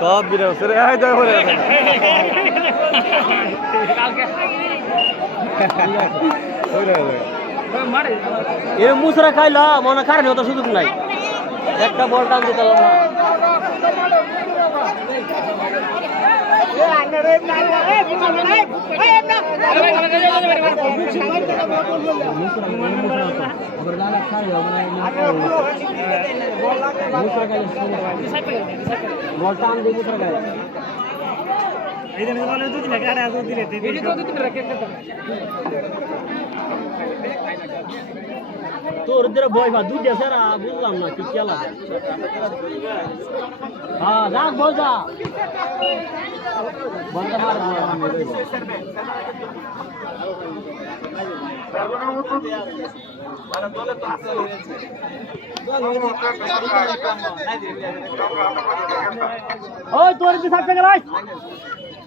সব হরে এ মুসরা খাইলা মনে কারণে অত সুযোগ নাই। একটা বল টান দিতে না। বল টান দিয়ে মুসরা খাইলা তোর দিকে ভয় পা দুধ না বুঝলাম না কি খেলা হ্যাঁ রাখ বল যা বলটা মার ওই, তোর কি থাকতে গোল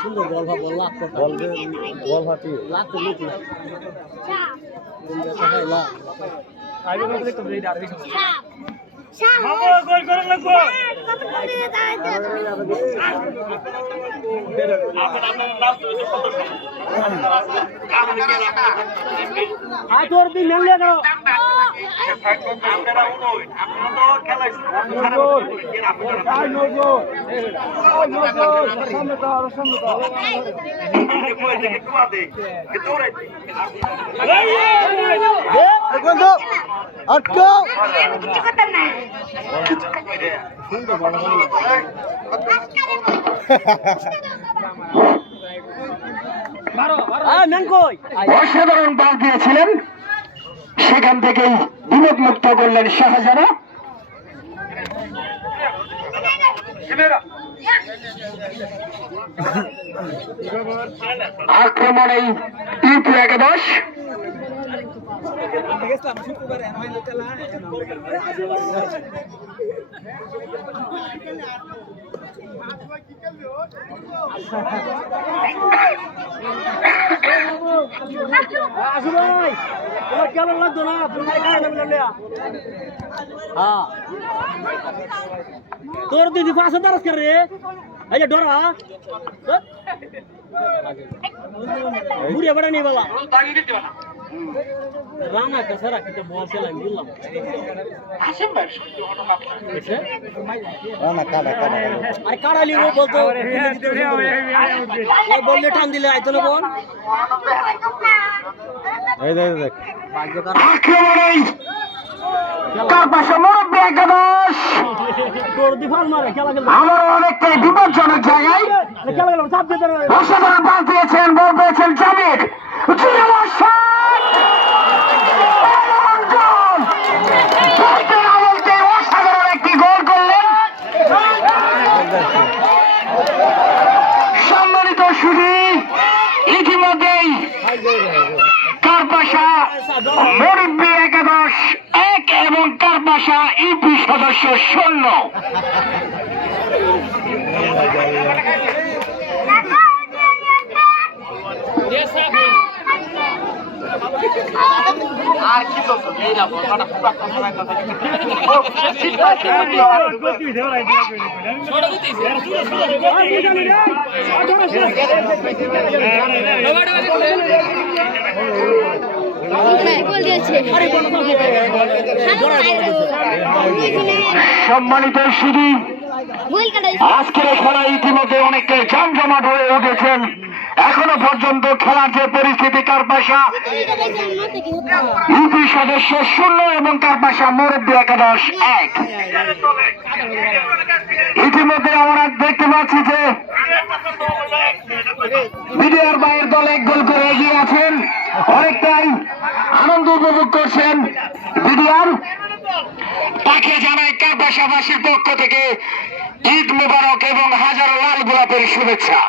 সুন্দর বল ভা বল লাখ করতে বল দে বল হাতি লাখ তো লোক না আয় তোর দিন মেলে করো বন্ধু আটকো আয় মেন কই অসাধারণ দিয়েছিলেন। সেখান থেকেই বিনোদ মুক্ত করলেন শাহজারা আক্রমণ এই ইউপি একাদশ। আসো ভাই। তোমার কেমন লাগতো না? তুমি খাই না বলে হ্যাঁ। তোর দিদি পাশে দাঁড়াস করে রে। এই যে ডরা। ঘুরে বেড়া নেই বলা। রানা কাছাড়া কিটা বল খেলা আমি বললাম দেখছে? না কাটা কাটা। আরে কাড়ালি ও বলতো বললে টান দিলে আইতো না বল। এই দেখ দেখ। আমার অনেকটাই বিপজ্জনক জায়গায়। বল পেয়েছেন জামির জিয়াউর শাহ! অসাধারণ গোল! বলতে না বলতে অসাধারণ একটি গোল করলেন সম্মানিত সুধী ইতিমধ্যেই কারপাশা মুরব্বী একাদশ এক এবং কারপাশা ইউপি সদস্য শূন্য সম্মানিত সুধী গোল কাটা আজকের খেলা ইতিমধ্যে অনেকটা জমজমাট হয়ে উঠেছেন। এখনও পর্যন্ত খেলার যে পরিস্থিতি কারপাশা ইউপি সদস্য শূন্য এবং কারপাশা মুরব্বী একাদশ এক। ইতিমধ্যে আমরা দেখতে পাচ্ছি যে বিডিআর বাইয়ের দল এক গোল করে এগিয়ে আছেন। অনেকটাই আনন্দ উপভোগ করছেন বিডিআর। তাকে জানাই কাবাসাবাসীর পক্ষ থেকে ঈদ মুবারক এবং হাজার লাল গোলাপের শুভেচ্ছা।